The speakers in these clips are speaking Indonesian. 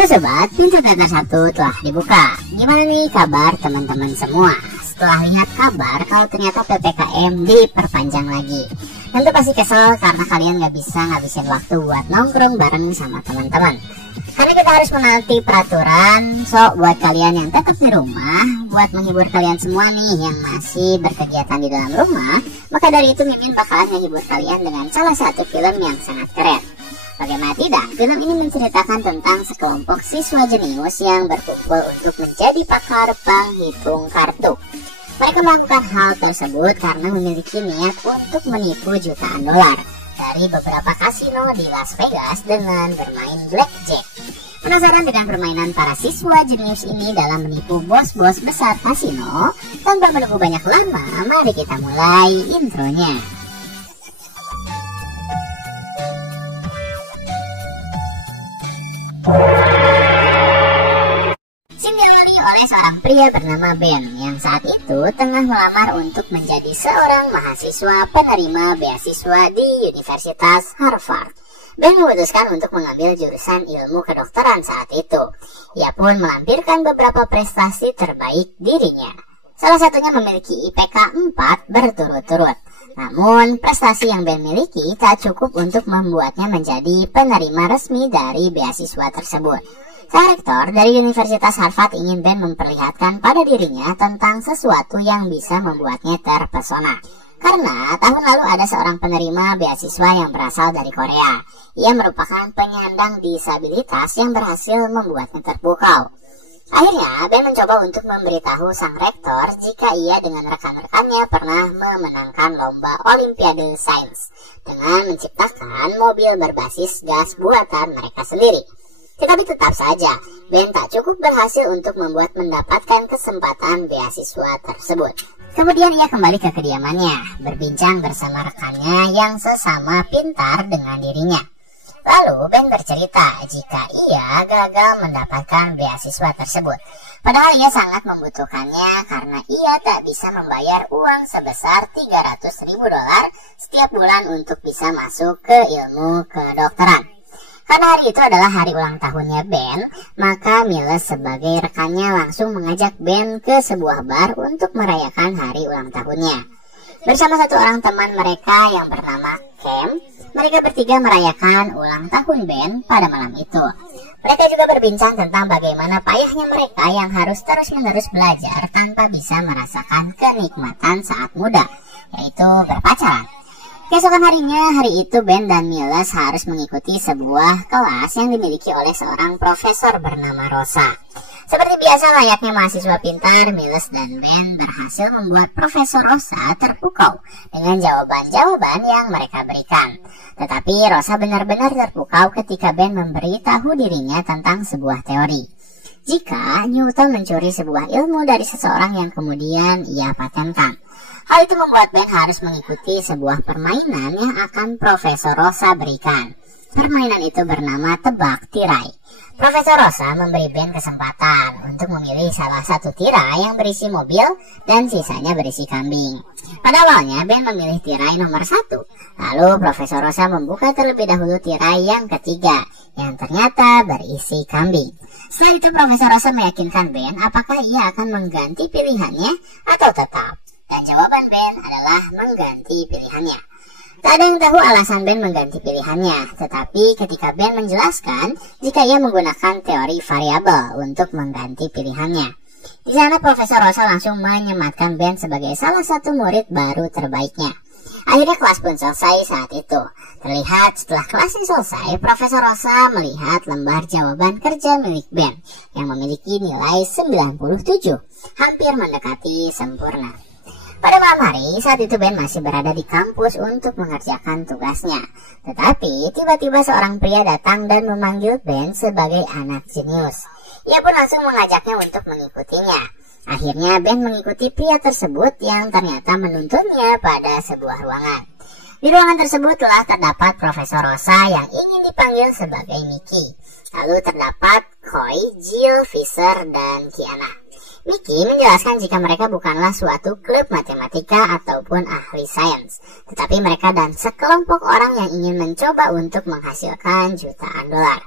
Halo sobat, pintu data 1 telah dibuka. Gimana nih kabar teman-teman semua? Setelah lihat kabar kalau ternyata PPKM diperpanjang lagi, tentu pasti kesel karena kalian gak bisa ngabisin waktu buat nongkrong bareng sama teman-teman. Karena kita harus menaati peraturan. So buat kalian yang tetap di rumah, buat menghibur kalian semua nih yang masih berkegiatan di dalam rumah, maka dari itu Mimin bakalan menghibur kalian dengan salah satu film yang sangat keren. Bagaimana tidak, film ini menceritakan tentang sekelompok siswa jenius yang berkumpul untuk menjadi pakar penghitung kartu. Mereka melakukan hal tersebut karena memiliki niat untuk menipu jutaan dolar dari beberapa kasino di Las Vegas dengan bermain blackjack. Penasaran dengan permainan para siswa jenius ini dalam menipu bos-bos besar kasino? Tanpa menunggu banyak lama, mari kita mulai intronya. Diawali oleh seorang pria bernama Ben yang saat itu tengah melamar untuk menjadi seorang mahasiswa penerima beasiswa di Universitas Harvard. Ben memutuskan untuk mengambil jurusan ilmu kedokteran saat itu. Ia pun melampirkan beberapa prestasi terbaik dirinya. Salah satunya memiliki IPK 4 berturut-turut. Namun, prestasi yang Ben miliki tak cukup untuk membuatnya menjadi penerima resmi dari beasiswa tersebut. Sang rektor dari Universitas Harvard ingin Ben memperlihatkan pada dirinya tentang sesuatu yang bisa membuatnya terpesona. Karena tahun lalu ada seorang penerima beasiswa yang berasal dari Korea. Ia merupakan penyandang disabilitas yang berhasil membuatnya terpukau. Akhirnya, Ben mencoba untuk memberitahu sang rektor jika ia dengan rekan-rekannya pernah memenangkan lomba Olimpiade Sains dengan menciptakan mobil berbasis gas buatan mereka sendiri. Tetapi tetap saja, Ben tak cukup berhasil untuk mendapatkan kesempatan beasiswa tersebut. Kemudian ia kembali ke kediamannya, berbincang bersama rekannya yang sesama pintar dengan dirinya. Lalu Ben bercerita jika ia gagal mendapatkan beasiswa tersebut. Padahal ia sangat membutuhkannya karena ia tak bisa membayar uang sebesar $300.000 setiap bulan untuk bisa masuk ke ilmu kedokteran. Karena hari itu adalah hari ulang tahunnya Ben, maka Miles sebagai rekannya langsung mengajak Ben ke sebuah bar untuk merayakan hari ulang tahunnya. Bersama satu orang teman mereka yang bernama Cam, mereka bertiga merayakan ulang tahun Ben pada malam itu. Mereka juga berbincang tentang bagaimana payahnya mereka yang harus terus-menerus belajar tanpa bisa merasakan kenikmatan saat muda, yaitu berpacaran. Keesokan harinya, hari itu Ben dan Miles harus mengikuti sebuah kelas yang dimiliki oleh seorang profesor bernama Rosa. Seperti biasa layaknya mahasiswa pintar, Miles dan Ben berhasil membuat Profesor Rosa terpukau dengan jawaban-jawaban yang mereka berikan. Tetapi Rosa benar-benar terpukau ketika Ben memberitahu dirinya tentang sebuah teori. Jika Newton mencuri sebuah ilmu dari seseorang yang kemudian ia patenkan. Hal itu membuat Ben harus mengikuti sebuah permainan yang akan Profesor Rosa berikan. Permainan itu bernama tebak tirai. Profesor Rosa memberi Ben kesempatan untuk memilih salah satu tirai yang berisi mobil dan sisanya berisi kambing. Pada awalnya Ben memilih tirai nomor 1. Lalu Profesor Rosa membuka terlebih dahulu tirai yang ketiga yang ternyata berisi kambing. Setelah itu Profesor Rosa meyakinkan Ben apakah ia akan mengganti pilihannya atau tetap. Dan jawaban Ben adalah mengganti pilihannya. Tak ada yang tahu alasan Ben mengganti pilihannya, tetapi ketika Ben menjelaskan jika ia menggunakan teori variabel untuk mengganti pilihannya. Di sana Profesor Rosa langsung menyematkan Ben sebagai salah satu murid baru terbaiknya. Akhirnya kelas pun selesai saat itu. Terlihat setelah kelas selesai, Profesor Rosa melihat lembar jawaban kerja milik Ben yang memiliki nilai 97, hampir mendekati sempurna. Pada malam hari, saat itu Ben masih berada di kampus untuk mengerjakan tugasnya. Tetapi, tiba-tiba seorang pria datang dan memanggil Ben sebagai anak jenius. Ia pun langsung mengajaknya untuk mengikutinya. Akhirnya, Ben mengikuti pria tersebut yang ternyata menuntunnya pada sebuah ruangan. Di ruangan tersebut telah terdapat Profesor Rosa yang ingin dipanggil sebagai Mickey. Lalu terdapat Coy, Jill, Fisher, dan Kiana. Mickey menjelaskan jika mereka bukanlah suatu klub matematika ataupun ahli sains, tetapi mereka dan sekelompok orang yang ingin mencoba untuk menghasilkan jutaan dolar.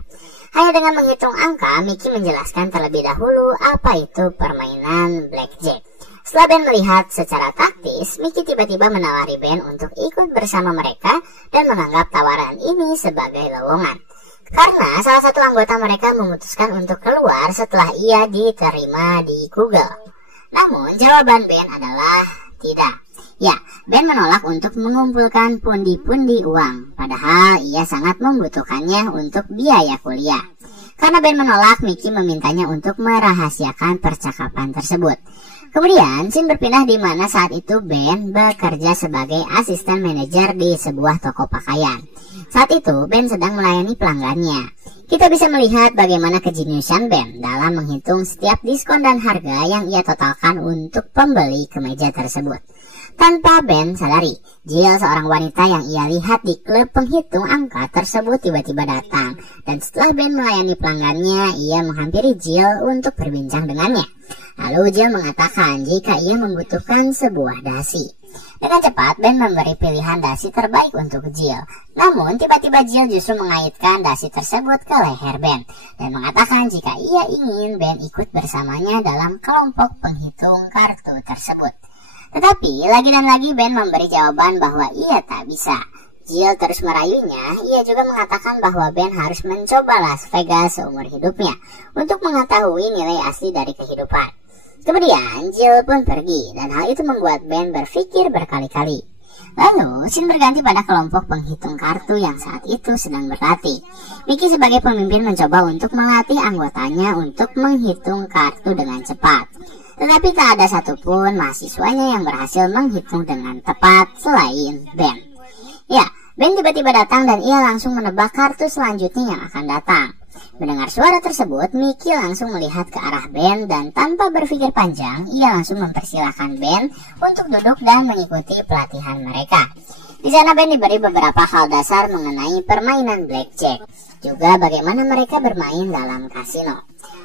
Hanya dengan menghitung angka, Mickey menjelaskan terlebih dahulu apa itu permainan blackjack. Setelah Ben melihat secara taktis, Mickey tiba-tiba menawari Ben untuk ikut bersama mereka dan menganggap tawaran ini sebagai lowongan. Karena salah satu anggota mereka memutuskan untuk keluar setelah ia diterima di Google. Namun jawaban Ben adalah tidak. Ya, Ben menolak untuk mengumpulkan pundi-pundi uang, padahal ia sangat membutuhkannya untuk biaya kuliah. Karena Ben menolak, Mickey memintanya untuk merahasiakan percakapan tersebut. Kemudian, scene berpindah di mana saat itu Ben bekerja sebagai asisten manajer di sebuah toko pakaian. Saat itu, Ben sedang melayani pelanggannya. Kita bisa melihat bagaimana kejeniusan Ben dalam menghitung setiap diskon dan harga yang ia totalkan untuk pembeli kemeja tersebut. Tanpa Ben sadari, Jill, seorang wanita yang ia lihat di klub penghitung angka tersebut, tiba-tiba datang. Dan setelah Ben melayani pelanggannya, ia menghampiri Jill untuk berbincang dengannya. Lalu Jill mengatakan jika ia membutuhkan sebuah dasi. Dengan cepat, Ben memberi pilihan dasi terbaik untuk Jill. Namun, tiba-tiba Jill justru mengaitkan dasi tersebut ke leher Ben dan mengatakan jika ia ingin Ben ikut bersamanya dalam kelompok penghitung kartu tersebut. Tetapi, lagi dan lagi Ben memberi jawaban bahwa ia tak bisa. Jill terus merayunya, ia juga mengatakan bahwa Ben harus mencoba Las Vegas seumur hidupnya untuk mengetahui nilai asli dari kehidupan. Kemudian, Jill pun pergi, dan hal itu membuat Ben berpikir berkali-kali. Lalu, scene berganti pada kelompok penghitung kartu yang saat itu sedang berlatih. Mickey sebagai pemimpin mencoba untuk melatih anggotanya untuk menghitung kartu dengan cepat. Tetapi tak ada satupun mahasiswanya yang berhasil menghitung dengan tepat selain Ben. Ya, Ben tiba-tiba datang dan ia langsung menebak kartu selanjutnya yang akan datang. Mendengar suara tersebut, Mickey langsung melihat ke arah Ben dan tanpa berpikir panjang, ia langsung mempersilahkan Ben untuk duduk dan mengikuti pelatihan mereka. Di sana Ben diberi beberapa hal dasar mengenai permainan blackjack, juga bagaimana mereka bermain dalam kasino.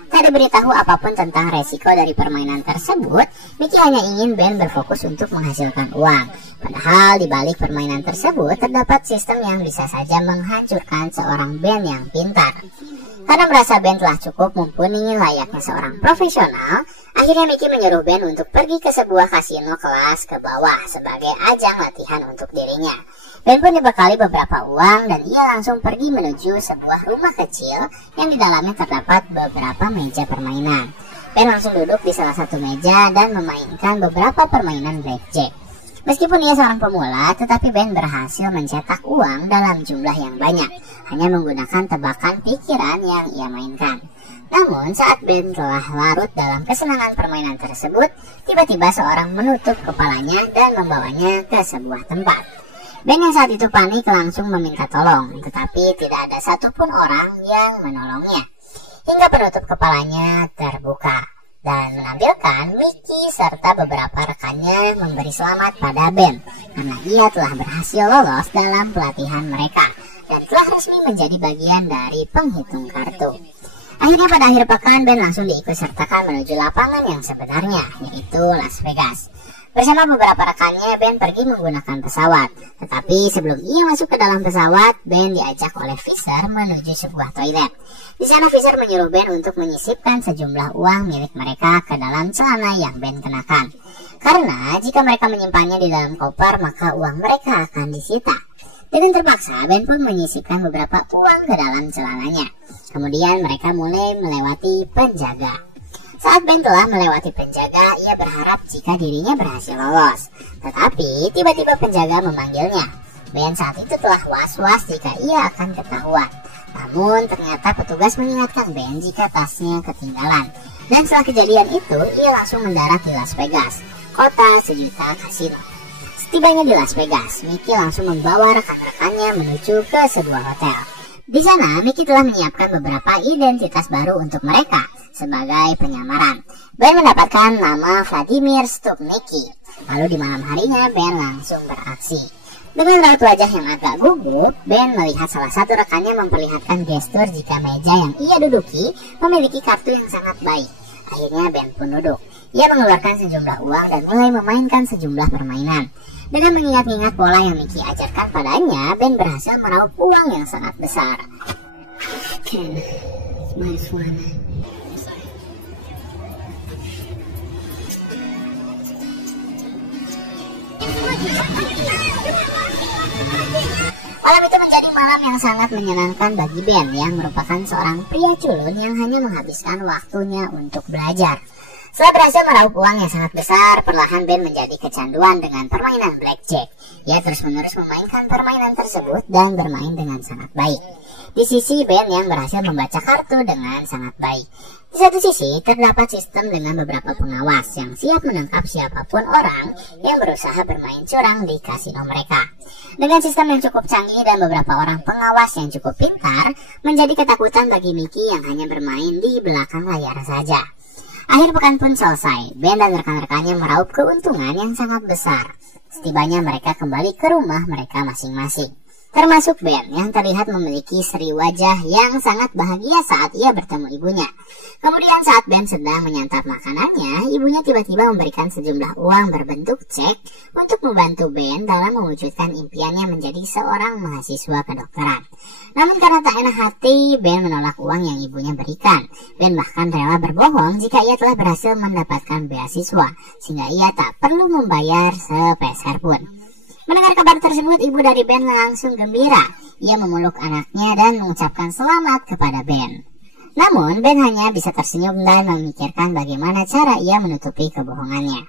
Tak diberitahu apapun tentang resiko dari permainan tersebut, Mickey hanya ingin Ben berfokus untuk menghasilkan uang. Padahal di balik permainan tersebut terdapat sistem yang bisa saja menghancurkan seorang Ben yang pintar. Karena merasa Ben telah cukup mumpuni layaknya seorang profesional, akhirnya Mickey menyuruh Ben untuk pergi ke sebuah kasino kelas ke bawah sebagai ajang latihan untuk dirinya. Ben pun dibekali beberapa uang dan ia langsung pergi menuju sebuah rumah kecil yang di dalamnya terdapat beberapa meja permainan. Ben langsung duduk di salah satu meja dan memainkan beberapa permainan blackjack. Meskipun ia seorang pemula, tetapi Ben berhasil mencetak uang dalam jumlah yang banyak, hanya menggunakan tebakan pikiran yang ia mainkan. Namun saat Ben telah larut dalam kesenangan permainan tersebut, tiba-tiba seorang menutup kepalanya dan membawanya ke sebuah tempat. Ben yang saat itu panik langsung meminta tolong, tetapi tidak ada satupun orang yang menolongnya. Hingga penutup kepalanya terbuka dan menampilkan Mickey serta beberapa rekannya memberi selamat pada Ben karena ia telah berhasil lolos dalam pelatihan mereka dan telah resmi menjadi bagian dari penghitung kartu. Akhirnya pada akhir pekan Ben langsung diikutsertakan menuju lapangan yang sebenarnya, yaitu Las Vegas. Bersama beberapa rekannya, Ben pergi menggunakan pesawat. Tetapi sebelum ia masuk ke dalam pesawat, Ben diajak oleh Fisher menuju sebuah toilet. Di sana Fisher menyuruh Ben untuk menyisipkan sejumlah uang milik mereka ke dalam celana yang Ben kenakan. Karena jika mereka menyimpannya di dalam koper, maka uang mereka akan disita. Dengan terpaksa, Ben pun menyisipkan beberapa uang ke dalam celananya. Kemudian mereka mulai melewati penjaga. Saat Ben telah melewati penjaga, ia berharap jika dirinya berhasil lolos. Tetapi tiba-tiba penjaga memanggilnya. Ben saat itu telah was-was jika ia akan ketahuan. Namun ternyata petugas mengingatkan Ben jika tasnya ketinggalan. Dan setelah kejadian itu, ia langsung mendarat di Las Vegas, kota sejuta kasino. Setibanya di Las Vegas, Mickey langsung membawa rekan-rekannya menuju ke sebuah hotel. Di sana, Mickey telah menyiapkan beberapa identitas baru untuk mereka sebagai penyamaran. Ben mendapatkan nama Vladimir Stupnicki. Lalu di malam harinya, Ben langsung beraksi. Dengan raut wajah yang agak gugup, Ben melihat salah satu rekannya memperlihatkan gestur jika meja yang ia duduki memiliki kartu yang sangat baik. Akhirnya Ben pun duduk. Ia mengeluarkan sejumlah uang dan mulai memainkan sejumlah permainan. Dengan mengingat-ingat pola yang Mickey ajarkan padanya, Ben berhasil meraup uang yang sangat besar. Marijuana. Malam itu menjadi malam yang sangat menyenangkan bagi Ben yang merupakan seorang pria culun yang hanya menghabiskan waktunya untuk belajar. Setelah berhasil meraup uang yang sangat besar, perlahan Ben menjadi kecanduan dengan permainan blackjack. Ia terus-menerus memainkan permainan tersebut dan bermain dengan sangat baik. Di sisi Ben yang berhasil membaca kartu dengan sangat baik. Di satu sisi, terdapat sistem dengan beberapa pengawas yang siap menangkap siapapun orang yang berusaha bermain curang di kasino mereka. Dengan sistem yang cukup canggih dan beberapa orang pengawas yang cukup pintar, menjadi ketakutan bagi Mickey yang hanya bermain di belakang layar saja. Akhir pekan pun selesai. Ben dan rekan-rekannya meraup keuntungan yang sangat besar. Setibanya mereka kembali ke rumah mereka masing-masing. Termasuk Ben yang terlihat memiliki seri wajah yang sangat bahagia saat ia bertemu ibunya. Kemudian saat Ben sedang menyantap makanannya, ibunya tiba-tiba memberikan sejumlah uang berbentuk cek untuk membantu Ben dalam mewujudkan impiannya menjadi seorang mahasiswa kedokteran. Namun karena tak enak hati, Ben menolak uang yang ibunya berikan. Ben bahkan rela berbohong jika ia telah berhasil mendapatkan beasiswa, sehingga ia tak perlu membayar sepeser pun. Mendengar kabar tersebut, ibu dari Ben langsung gembira. Ia memeluk anaknya dan mengucapkan selamat kepada Ben. Namun, Ben hanya bisa tersenyum dan memikirkan bagaimana cara ia menutupi kebohongannya.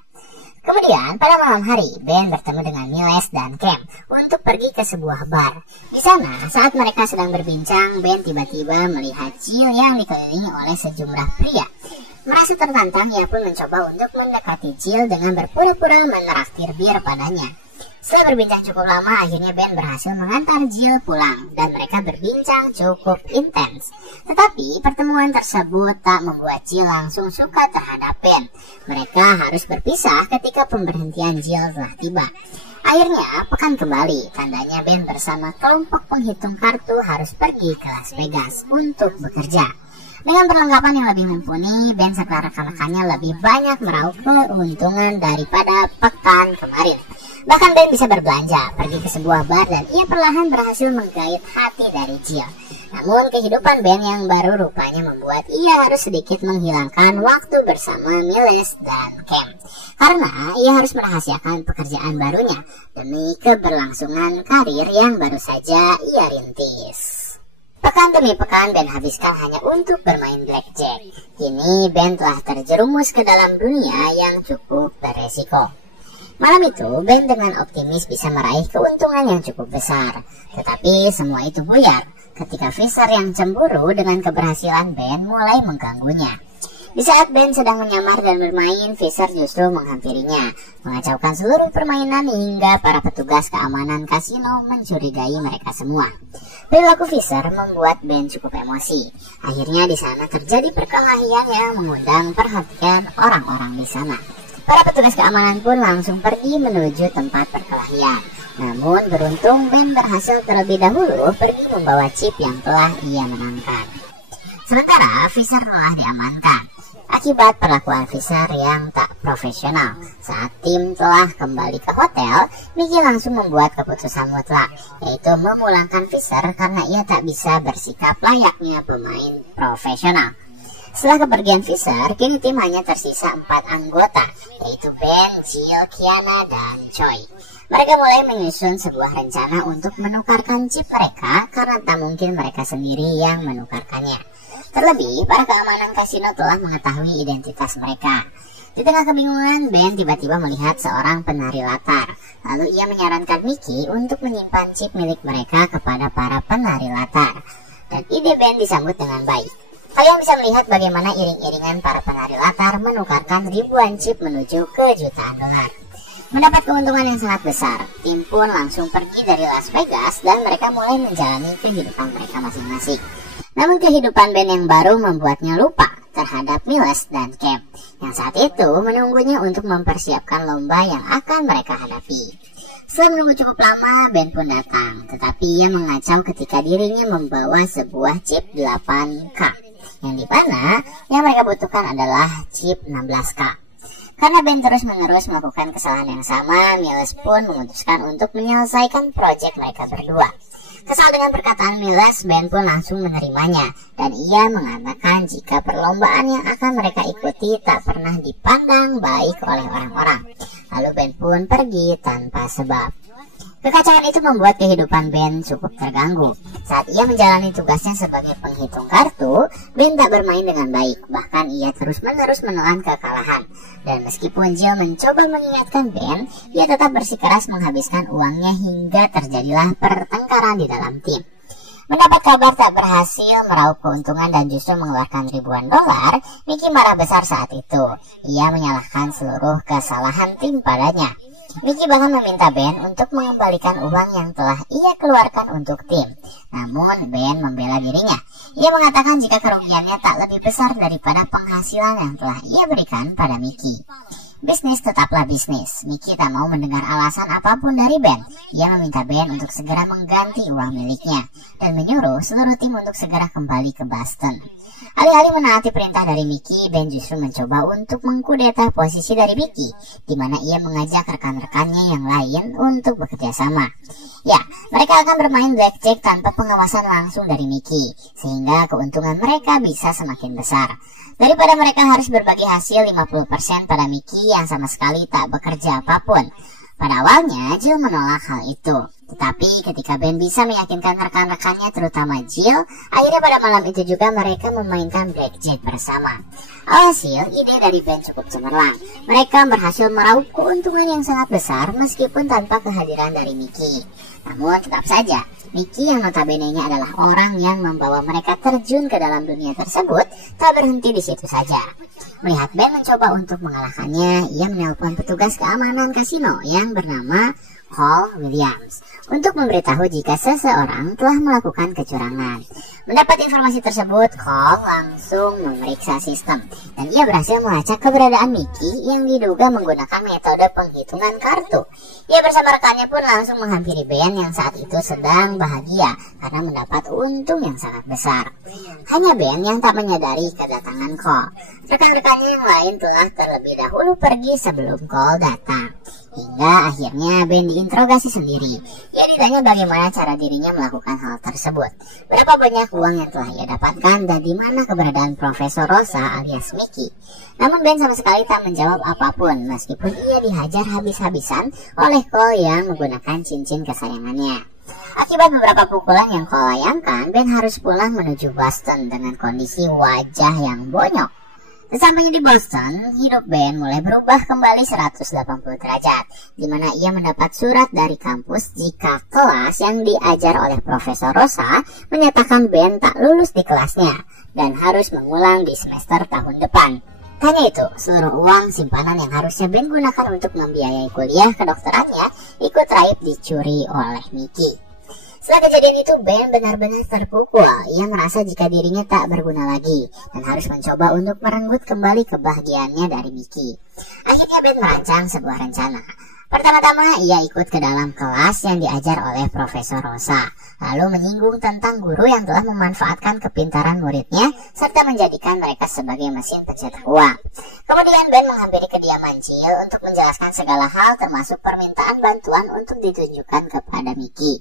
Kemudian, pada malam hari, Ben bertemu dengan Miles dan Cam untuk pergi ke sebuah bar. Di sana, saat mereka sedang berbincang, Ben tiba-tiba melihat Jill yang dikelilingi oleh sejumlah pria. Merasa tertantang, ia pun mencoba untuk mendekati Jill dengan berpura-pura menraktir bir padanya. Setelah berbincang cukup lama, akhirnya Ben berhasil mengantar Jill pulang dan mereka berbincang cukup intens. Tetapi pertemuan tersebut tak membuat Jill langsung suka terhadap Ben. Mereka harus berpisah ketika pemberhentian Jill telah tiba. Akhirnya, pekan kembali, tandanya Ben bersama kelompok penghitung kartu harus pergi ke Las Vegas untuk bekerja. Dengan perlengkapan yang lebih mumpuni, Ben serta rekan-rekannya lebih banyak meraup keuntungan daripada pekan kemarin. Bahkan Ben bisa berbelanja, pergi ke sebuah bar, dan ia perlahan berhasil menggait hati dari Jill. Namun kehidupan Ben yang baru rupanya membuat ia harus sedikit menghilangkan waktu bersama Miles dan Cam. Karena ia harus merahasiakan pekerjaan barunya demi keberlangsungan karir yang baru saja ia rintis. Pekan demi pekan Ben habiskan hanya untuk bermain blackjack. Kini Ben telah terjerumus ke dalam dunia yang cukup beresiko. Malam itu, Ben dengan optimis bisa meraih keuntungan yang cukup besar. Tetapi semua itu buyar ketika Fisher yang cemburu dengan keberhasilan Ben mulai mengganggunya. Di saat Ben sedang menyamar dan bermain, Fisher justru menghampirinya, mengacaukan seluruh permainan hingga para petugas keamanan kasino mencurigai mereka semua. Perilaku Fisher membuat Ben cukup emosi. Akhirnya di sana terjadi perkelahian yang mengundang perhatian orang-orang di sana. Para petugas keamanan pun langsung pergi menuju tempat perkelahian. Namun beruntung Ben berhasil terlebih dahulu pergi membawa chip yang telah ia menangkan. Sementara Fisher telah diamankan akibat perlakuan Fisher yang tak profesional. Saat tim telah kembali ke hotel, Mickey langsung membuat keputusan mutlak, yaitu memulangkan Fisher karena ia tak bisa bersikap layaknya pemain profesional. Setelah kepergian Fisher, kini tim hanya tersisa 4 anggota, yaitu Ben, Jill, Kiana, dan Choi. Mereka mulai menyusun sebuah rencana untuk menukarkan chip mereka karena tak mungkin mereka sendiri yang menukarkannya. Terlebih, para keamanan kasino telah mengetahui identitas mereka. Di tengah kebingungan, Ben tiba-tiba melihat seorang penari latar. Lalu ia menyarankan Mickey untuk menyimpan chip milik mereka kepada para penari latar. Dan ide Ben disambut dengan baik. Kalian bisa melihat bagaimana iring-iringan para penari latar menukarkan ribuan chip menuju ke jutaan dolar. Mendapat keuntungan yang sangat besar, tim pun langsung pergi dari Las Vegas dan mereka mulai menjalani kehidupan mereka masing-masing. Namun kehidupan Ben yang baru membuatnya lupa terhadap Miles dan Cam, yang saat itu menunggunya untuk mempersiapkan lomba yang akan mereka hadapi. Setelah menunggu cukup lama, Ben pun datang, tetapi ia mengacau ketika dirinya membawa sebuah chip 8K. Yang dimana yang mereka butuhkan adalah chip 16K. Karena Ben terus-menerus melakukan kesalahan yang sama, Miles pun memutuskan untuk menyelesaikan proyek mereka berdua. Kesal dengan perkataan Miles, Ben pun langsung menerimanya, dan ia mengatakan jika perlombaan yang akan mereka ikuti tak pernah dipandang baik oleh orang-orang. Lalu Ben pun pergi tanpa sebab. Kekacauan itu membuat kehidupan Ben cukup terganggu. Saat ia menjalani tugasnya sebagai penghitung kartu, Ben tak bermain dengan baik. Bahkan ia terus-menerus menelan kekalahan. Dan meskipun Jill mencoba mengingatkan Ben, ia tetap bersikeras menghabiskan uangnya hingga terjadilah pertengkaran di dalam tim. Mendapat kabar tak berhasil meraup keuntungan dan justru mengeluarkan ribuan dolar, Mickey marah besar saat itu. Ia menyalahkan seluruh kesalahan tim padanya. Mickey bahkan meminta Ben untuk mengembalikan uang yang telah ia keluarkan untuk tim. Namun Ben membela dirinya. Ia mengatakan jika kerugiannya tak lebih besar daripada penghasilan yang telah ia berikan pada Mickey. Bisnis tetaplah bisnis. Mickey tak mau mendengar alasan apapun dari Ben. Ia meminta Ben untuk segera mengganti uang miliknya dan menyuruh seluruh tim untuk segera kembali ke Boston. Alih-alih menaati perintah dari Mickey, Ben justru mencoba untuk mengkudeta posisi dari Mickey, di mana ia mengajak rekan-rekannya yang lain untuk bekerja sama. Ya, mereka akan bermain blackjack tanpa pengawasan langsung dari Mickey, sehingga keuntungan mereka bisa semakin besar. Daripada mereka harus berbagi hasil 50% pada Mickey yang sama sekali tak bekerja apapun. Pada awalnya, Jill menolak hal itu. Tetapi ketika Ben bisa meyakinkan rekan-rekannya terutama Jill, akhirnya pada malam itu juga mereka memainkan blackjack bersama. Alhasil, ide dari Ben cukup cemerlang. Mereka berhasil meraup keuntungan yang sangat besar meskipun tanpa kehadiran dari Mickey. Namun tetap saja, Mickey yang notabene-nya adalah orang yang membawa mereka terjun ke dalam dunia tersebut, tak berhenti di situ saja. Melihat Ben mencoba untuk mengalahkannya, ia menelpon petugas keamanan kasino yang bernama Cole Williams untuk memberitahu jika seseorang telah melakukan kecurangan. Mendapat informasi tersebut, Cole langsung memeriksa sistem dan ia berhasil melacak keberadaan Mickey yang diduga menggunakan metode penghitungan kartu. Ia bersama rekannya pun langsung menghampiri Ben yang saat itu sedang bahagia karena mendapat untung yang sangat besar. Hanya Ben yang tak menyadari kedatangan Cole. Rekan-rekannya yang lain telah terlebih dahulu pergi sebelum Cole datang. Hingga akhirnya Ben diinterogasi sendiri. Ia ditanya bagaimana cara dirinya melakukan hal tersebut, berapa banyak uang yang telah ia dapatkan, dan di mana keberadaan Profesor Rosa alias Mickey. Namun Ben sama sekali tak menjawab apapun, meskipun ia dihajar habis-habisan oleh Cole yang menggunakan cincin kesayangannya. Akibat beberapa pukulan yang Cole layangkan, Ben harus pulang menuju Boston dengan kondisi wajah yang bonyok. Sesampainya di Boston, hidup Ben mulai berubah kembali 180 derajat, di mana ia mendapat surat dari kampus jika kelas yang diajar oleh Profesor Rosa menyatakan Ben tak lulus di kelasnya dan harus mengulang di semester tahun depan. Hanya itu, seluruh uang simpanan yang harusnya Ben gunakan untuk membiayai kuliah kedokterannya ikut raib dicuri oleh Mickey. Setelah kejadian itu, Ben benar-benar terpukul. Ia merasa jika dirinya tak berguna lagi dan harus mencoba untuk merenggut kembali kebahagiaannya dari Mickey. Akhirnya Ben merancang sebuah rencana. Pertama-tama, ia ikut ke dalam kelas yang diajar oleh Profesor Rosa, lalu menyinggung tentang guru yang telah memanfaatkan kepintaran muridnya serta menjadikan mereka sebagai mesin pencetak uang. Kemudian Ben menghampiri kediaman Jill untuk menjelaskan segala hal termasuk permintaan bantuan untuk ditunjukkan kepada Mickey.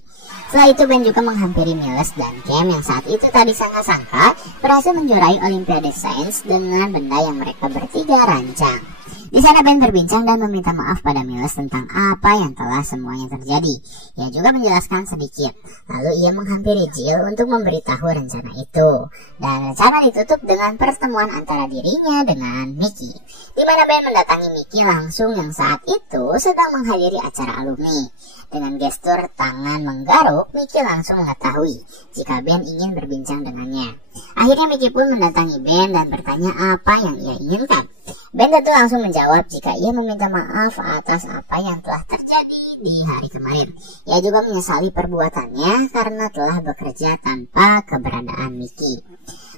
Setelah itu Ben juga menghampiri Miles dan Cam yang saat itu tak disangka-sangka berhasil menjuarai Olimpiade Sains dengan benda yang mereka bertiga rancang. Di sana Ben berbincang dan meminta maaf pada Miles tentang apa yang telah semuanya terjadi. Ia juga menjelaskan sedikit. Lalu ia menghampiri Jill untuk memberitahu rencana itu. Dan rencana ditutup dengan pertemuan antara dirinya dengan Mickey, di mana Ben mendatangi Mickey langsung yang saat itu sedang menghadiri acara alumni. Dengan gestur tangan menggaruk, Mickey langsung mengetahui jika Ben ingin berbincang dengannya. Akhirnya Mickey pun mendatangi Ben dan bertanya apa yang ia inginkan. Ben tentu langsung menjawab jika ia meminta maaf atas apa yang telah terjadi di hari kemarin. Ia juga menyesali perbuatannya karena telah bekerja tanpa keberadaan Mickey.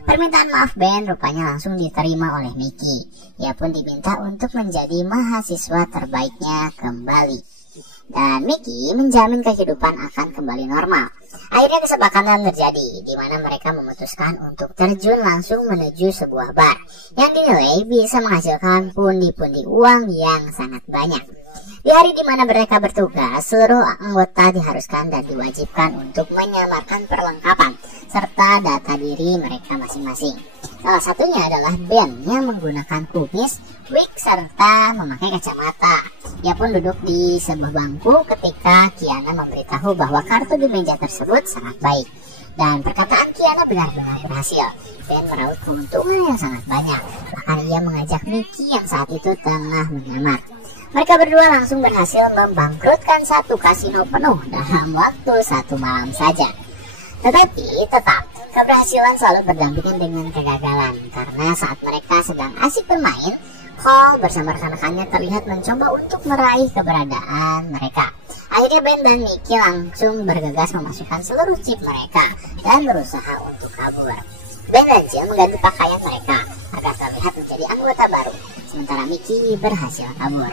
Permintaan maaf Ben rupanya langsung diterima oleh Mickey. Ia pun diminta untuk menjadi mahasiswa terbaiknya kembali. dan Mickey menjamin kehidupan akan kembali normal. Akhirnya kesepakatan terjadi, di mana mereka memutuskan untuk terjun langsung menuju sebuah bar yang dinilai bisa menghasilkan pundi-pundi uang yang sangat banyak. Di hari di mana mereka bertugas, seluruh anggota diharuskan dan diwajibkan untuk menyamarkan perlengkapan serta data diri mereka masing-masing. Salah satunya adalah Ben yang menggunakan kumis, wig, serta memakai kacamata. Ia pun duduk di sebuah bangku ketika Kiana memberitahu bahwa kartu di meja tersebut sangat baik. Dan perkataan Kiana benar-benar berhasil. Ben meraup keuntungan yang sangat banyak. Bahkan ia mengajak Mickey yang saat itu tengah menyamar. Mereka berdua langsung berhasil membangkrutkan satu kasino penuh dalam waktu 1 malam saja. Tetapi tetap, keberhasilan selalu berdampingan dengan kegagalan. Karena saat mereka sedang asik bermain, Cole bersama rekan-rekannya terlihat mencoba untuk meraih keberadaan mereka. Akhirnya Ben dan Mickey langsung bergegas memasukkan seluruh chip mereka dan berusaha untuk kabur. Ben dan Jill mengganti pakaian mereka agar terlihat menjadi anggota baru, sementara Mickey berhasil kabur.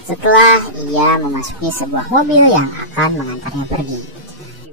Setelah ia memasuki sebuah mobil yang akan mengantarnya pergi.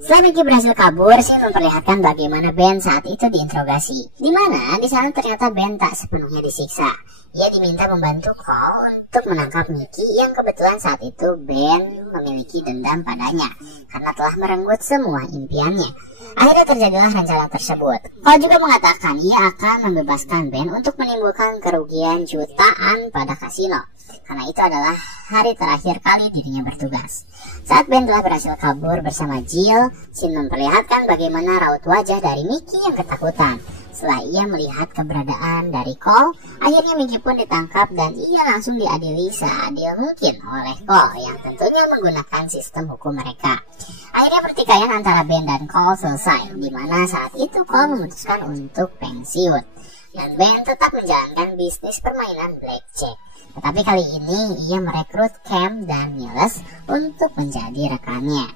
Setelah Mickey berhasil kabur, Sin memperlihatkan bagaimana Ben saat itu diinterogasi, di mana di sana ternyata Ben tak sepenuhnya disiksa. Ia diminta membantu Cole untuk menangkap Mickey yang kebetulan saat itu Ben memiliki dendam padanya karena telah merenggut semua impiannya. Akhirnya terjadilah rencana tersebut. Cole juga mengatakan ia akan membebaskan Ben untuk menimbulkan kerugian jutaan pada kasino, karena itu adalah hari terakhir kali dirinya bertugas. Saat Ben telah berhasil kabur bersama Jill, Sin memperlihatkan bagaimana raut wajah dari Mickey yang ketakutan. Setelah ia melihat keberadaan dari Cole, akhirnya Mickey pun ditangkap dan ia langsung diadili seadil mungkin oleh Cole yang tentunya menggunakan sistem hukum mereka. Akhirnya pertikaian antara Ben dan Cole selesai, di mana saat itu Cole memutuskan untuk pensiun dan Ben tetap menjalankan bisnis permainan blackjack. Tetapi kali ini ia merekrut Cam dan Miles untuk menjadi rekannya,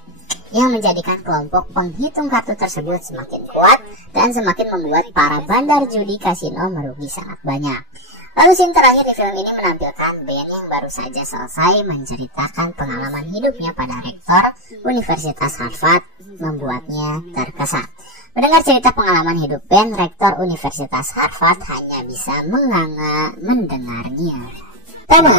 yang menjadikan kelompok penghitung kartu tersebut semakin kuat dan semakin membuat para bandar judi kasino merugi sangat banyak. Lalu scene terakhir di film ini menampilkan Ben yang baru saja selesai menceritakan pengalaman hidupnya pada rektor Universitas Harvard, membuatnya terkesan. Mendengar cerita pengalaman hidup Ben, rektor Universitas Harvard hanya bisa menganga mendengarnya. Tadi